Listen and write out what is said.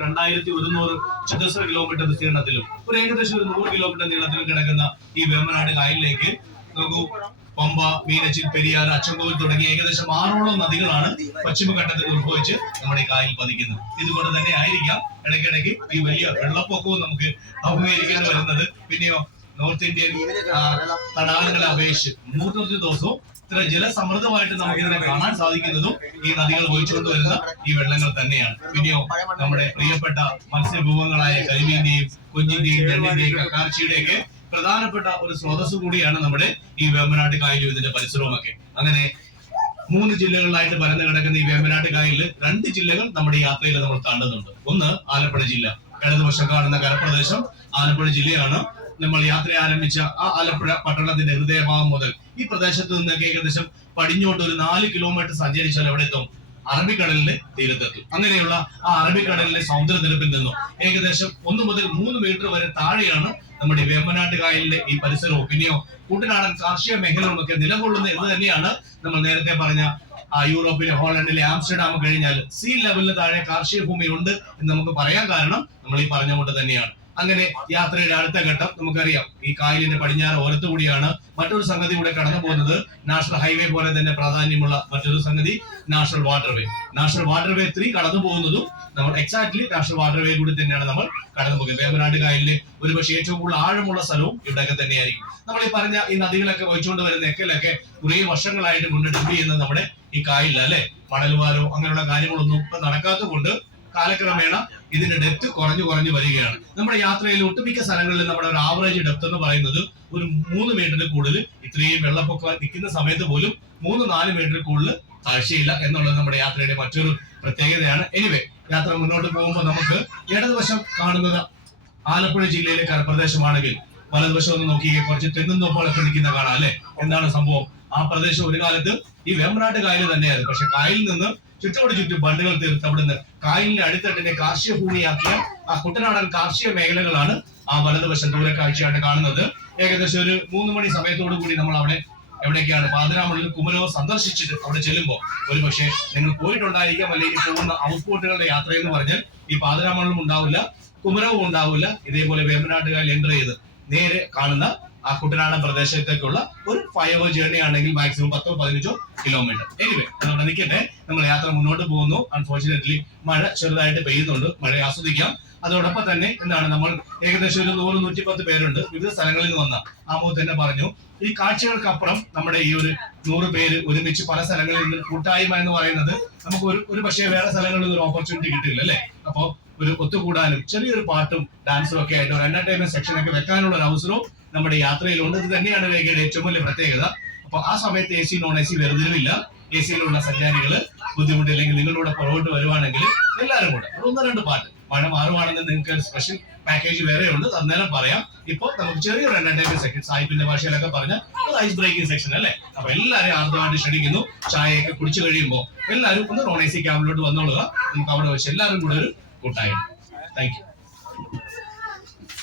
2100 ചതുരശ്ര കിലോമീറ്റർ വിസ്തീർണത്തിലും ഏകദേശം 100 കിലോമീറ്റർ നീളത്തിലും കിടക്കുന്ന ഈ വേമ്പനാട് കായലിലേക്ക് നോക്കൂ, പമ്പ, മീനച്ചിൽ, പെരിയാർ, അച്ചൻകോവിൽ തുടങ്ങിയ ഏകദേശം 6ഓളം നദികളാണ് പശ്ചിമഘട്ടത്തിൽ ഉത്ഭവിച്ച് നമ്മുടെ ഈ കായൽ പതിക്കുന്നത്. ഇതുകൊണ്ട് തന്നെ ആയിരിക്കാം ഇടയ്ക്കിടയ്ക്ക് ഈ വലിയ വെള്ളപ്പൊക്കവും നമുക്ക് അഭിമുഖീകരിക്കേണ്ടി വരുന്നത്. പിന്നെയോ നോർത്ത് ഇന്ത്യൻ തടാകങ്ങളെ അപേക്ഷിച്ച് 350 ദിവസവും ഇത്ര ജലസമൃദ്ധമായിട്ട് നമുക്ക് ഇതിനെ കാണാൻ സാധിക്കുന്നതും ഈ നദികൾ ഒഴിച്ചുകൊണ്ട് വരുന്ന ഈ വെള്ളങ്ങൾ തന്നെയാണ്. പിന്നെയോ നമ്മുടെ പ്രിയപ്പെട്ട മത്സ്യഭൂമങ്ങളായ കരിമീന്റെയും കുഞ്ഞിന്റെയും ഞണ്ടിന്റെയും കക്കാർച്ചിയുടെയും ഒക്കെ പ്രധാനപ്പെട്ട ഒരു സ്രോതസ് കൂടിയാണ് നമ്മുടെ ഈ വേമ്പനാട്ട് കായലും ഇതിന്റെ പരിസരവും ഒക്കെ. അങ്ങനെ 3 ജില്ലകളിലായിട്ട് പരന്നു കിടക്കുന്ന ഈ വേമ്പനാട്ട് കായലിൽ 2 ജില്ലകൾ നമ്മുടെ യാത്രയിൽ നമ്മൾ കാണുന്നുണ്ട്. ഒന്ന് ആലപ്പുഴ ജില്ല, ഇടതുവശം കാണുന്ന കരപ്രദേശം ആലപ്പുഴ ജില്ലയാണ്. നമ്മൾ യാത്ര ആരംഭിച്ച ആ ആലപ്പുഴ പട്ടണത്തിന്റെ ഹൃദയഭാഗം മുതൽ ഈ പ്രദേശത്ത് നിന്നൊക്കെ ഏകദേശം പടിഞ്ഞോട്ട് ഒരു 4 കിലോമീറ്റർ സഞ്ചരിച്ചാൽ എവിടെ എത്തും? അറബിക്കടലിന്റെ തീരത്തെത്തും. അങ്ങനെയുള്ള ആ അറബിക്കടലിലെ സമുദ്രനിരപ്പിൽ നിന്നും ഏകദേശം 1 മുതൽ 3 മീറ്റർ വരെ താഴെയാണ് നമ്മുടെ വേമ്പനാട്ട് കായലിന്റെ ഈ പരിസരവും പിന്നെയോ കുട്ടനാടൻ കാർഷിക മേഖലകളും ഒക്കെ നിലകൊള്ളുന്നത് എന്ന് തന്നെയാണ് നമ്മൾ നേരത്തെ പറഞ്ഞ യൂറോപ്പിലെ ഹോളണ്ടിലെ ആംസ്റ്റർഡാം കഴിഞ്ഞാൽ സീ ലെവലിന് താഴെ കാർഷിക ഭൂമി ഉണ്ട് എന്ന് നമുക്ക് പറയാൻ കാരണം നമ്മൾ ഈ പറഞ്ഞുകൊണ്ട് തന്നെയാണ്. അങ്ങനെ യാത്രയുടെ അടുത്ത ഘട്ടം നമുക്കറിയാം, ഈ കായലിന്റെ പടിഞ്ഞാറ് ഓരത്തുകൂടിയാണ് മറ്റൊരു സംഗതി കൂടെ കടന്നു പോകുന്നത്. നാഷണൽ ഹൈവേ പോലെ തന്നെ പ്രാധാന്യമുള്ള മറ്റൊരു സംഗതി നാഷണൽ വാട്ടർവേ. നാഷണൽ വാട്ടർവേ 3 കടന്നു പോകുന്നതും നമ്മൾ എക്സാക്ട്ലി നാഷണൽ വാട്ടർവേ കൂടി തന്നെയാണ് നമ്മൾ കടന്നു പോകുന്നത്. വേമ്പനാട് കായലിലെ ഒരുപക്ഷെ ഏറ്റവും കൂടുതൽ ആഴമുള്ള സ്ഥലവും ഇവിടെയൊക്കെ തന്നെയായിരിക്കും. നമ്മൾ ഈ പറഞ്ഞ ഈ നദികളൊക്കെ വഹിച്ചുകൊണ്ട് വരുന്ന എക്കലൊക്കെ കുറേ വർഷങ്ങളായിട്ട് കൊണ്ട് ഡംപ് ചെയ്യുന്നത് നമ്മുടെ ഈ കായലിൽ അല്ലെ. മണൽവാരോ അങ്ങനെയുള്ള കാര്യങ്ങളൊന്നും ഇപ്പൊ നടക്കാത്തത് കൊണ്ട് കാലക്രമേണ ഇതിന്റെ ഡെപ്ത് കുറഞ്ഞു വരികയാണ്. നമ്മുടെ യാത്രയിൽ ഒട്ടുമിക്ക സ്ഥലങ്ങളിൽ നമ്മുടെ ഒരു ആവറേജ് ഡെപ്ത് എന്ന് പറയുന്നത് ഒരു 3 മീറ്ററിൽ കൂടുതൽ, ഇത്രയും വെള്ളപ്പൊക്കം നിൽക്കുന്ന സമയത്ത് പോലും 3-4 മീറ്ററിൽ കൂടുതൽ താഴ്ചയില്ല എന്നുള്ളത് നമ്മുടെ യാത്രയുടെ മറ്റൊരു പ്രത്യേകതയാണ്. എനിവേ, യാത്ര മുന്നോട്ട് പോകുമ്പോൾ നമുക്ക് ഇടതുവശം കാണുന്നത് ആലപ്പുഴ ജില്ലയിലെ കരപ്രദേശമാണെങ്കിൽ വലതുവശം ഒന്ന് നോക്കിയേ, കുറച്ച് തെങ്ങും തോപ്പുകളൊക്കെ നിൽക്കുന്ന കാണാം അല്ലെ. എന്താണ് സംഭവം? ആ പ്രദേശം ഒരു കാലത്ത് ഈ വേമ്പനാട്ട് കായൽ തന്നെയായിരുന്നു. പക്ഷെ കായലിൽ നിന്ന് ചുറ്റും ബണ്ടുകൾ തീർത്ത് അവിടുന്ന് കായലിന്റെ അടിത്തട്ടിനെ കാർഷിക ഭൂമിയാക്കിയ ആ കുട്ടനാടൻ കാർഷിക മേഖലകളാണ് ആ വലതുവശം ദൂരെ കാഴ്ചയായിട്ട് കാണുന്നത്. ഏകദേശം ഒരു 3 മണി സമയത്തോടു കൂടി നമ്മൾ അവിടെ എവിടേക്കാണ് പാതിരാമണിൽ കുമരകം സന്ദർശിച്ചിട്ട് അവിടെ ചെല്ലുമ്പോൾ ഒരു പക്ഷേ നിങ്ങൾ പോയിട്ടുണ്ടായിരിക്കാം, അല്ലെങ്കിൽ പോകുന്ന ഹൗസ് ബോട്ടുകളുടെ യാത്ര എന്ന് പറഞ്ഞാൽ ഈ പാതിരാമണിലും ഉണ്ടാവില്ല, കുമരവും ഉണ്ടാവില്ല. ഇതേപോലെ വേമ്പനാട്ട് കായൽ എൻ്റർ ചെയ്ത് നേരെ കാണുന്ന ആ കുട്ടനാടൻ പ്രദേശത്തേക്കുള്ള ഒരു 5 hour ജേർണി ആണെങ്കിൽ മാക്സിമം 10-15 കിലോമീറ്റർ. എനിവേ, അതവിടെ നിൽക്കട്ടെ, നമ്മൾ യാത്ര മുന്നോട്ട് പോകുന്നു. അൺഫോർച്ചുനേറ്റ്ലി മഴ ചെറുതായിട്ട് പെയ്യുന്നുണ്ട്, മഴയെ ആസ്വദിക്കാം. അതോടൊപ്പം തന്നെ എന്താണ്, നമ്മൾ ഏകദേശം ഒരു 100-110 പേരുണ്ട് വിവിധ സ്ഥലങ്ങളിൽ നിന്ന് വന്ന. ആമോ തന്നെ പറഞ്ഞു, ഈ കാഴ്ചകൾക്കപ്പുറം നമ്മുടെ ഈ ഒരു 100 പേര് ഒരുമിച്ച് പല സ്ഥലങ്ങളിൽ നിന്ന് കൂട്ടായ്മ എന്ന് പറയുന്നത് നമുക്ക് ഒരു പക്ഷേ വേറെ സ്ഥലങ്ങളിൽ ഒരു ഓപ്പർച്യൂണിറ്റി കിട്ടില്ല അല്ലെ. അപ്പൊ ഒരു ഒത്തുകൂടാനും ചെറിയൊരു പാട്ടും ഡാൻസും ഒക്കെ ആയിട്ട് ഒരു എന്റർടൈൻമെന്റ് സെക്ഷൻ ഒക്കെ വെക്കാനുള്ള ഒരു അവസരവും നമ്മുടെ യാത്രയിലുണ്ട്. ഇത് തന്നെയാണ് വേഗയുടെ ഏറ്റവും വലിയ പ്രത്യേകത. അപ്പൊ ആ സമയത്ത് AC നോൺ AC വേർതിരിവില്ല. AC-യിലുള്ള സഞ്ചാരികള് ബുദ്ധിമുട്ടില്ലെങ്കിൽ നിങ്ങളുടെ പുറകോട്ട് വരുവാണെങ്കിൽ എല്ലാവരും കൂടെ 1-2 പാട്ട്, മഴ മാറുവാണെങ്കിൽ നിങ്ങൾക്ക് സ്പെഷ്യൽ പാക്കേജ് വേറെ ഉണ്ട്, അന്നേരം പറയാം. ഇപ്പൊ നമുക്ക് ചെറിയൊരു എന്റർടൈൻമെന്റ് സെക്ഷൻ, സായിപ്പിന്റെ ഭാഷയിലൊക്കെ പറഞ്ഞ ഒരു ഐസ് ബ്രേക്കിംഗ് സെക്ഷൻ അല്ലെ. അപ്പൊ എല്ലാവരെയും ആർദ്രമായിട്ട് ക്ഷണിക്കുന്നു. ചായയൊക്കെ കുടിച്ചു കഴിയുമ്പോൾ എല്ലാവരും ഒന്ന് നോൺ AC ക്യാമ്പിലോട്ട് വന്നോളുക. നമുക്ക് അവിടെ വെച്ച് എല്ലാവരും കൂടെ ഒരു കൂട്ടായ്മ. Thank you.